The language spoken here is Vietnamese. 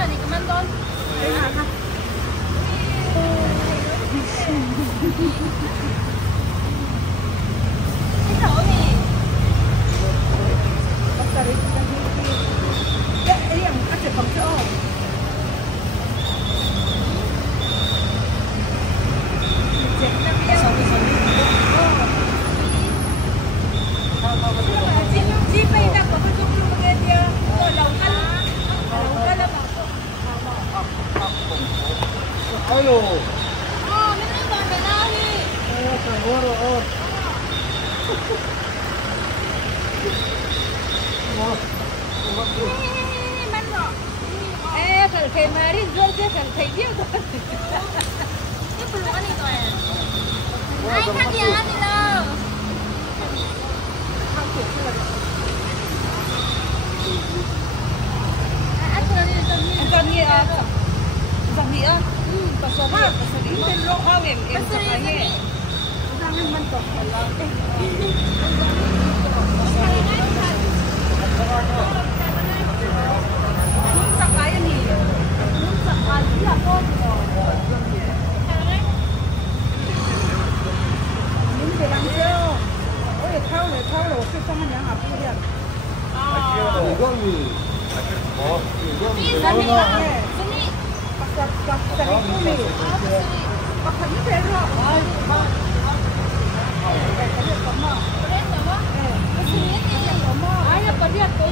嘛，你咁樣多。你看看。你走你。我這裡yang ada bangsa. Hello. Oh, minum banana ni. Seguro. Kalau kayak mari jual dia kan kayak dia tu. Ini perlu ni tu eh. Ai kan dia ni loh. Anh ni ah. Sahih ah. Pasal ini lo awam em sahih. Jangan mentok Allah. Ayah pada dia tu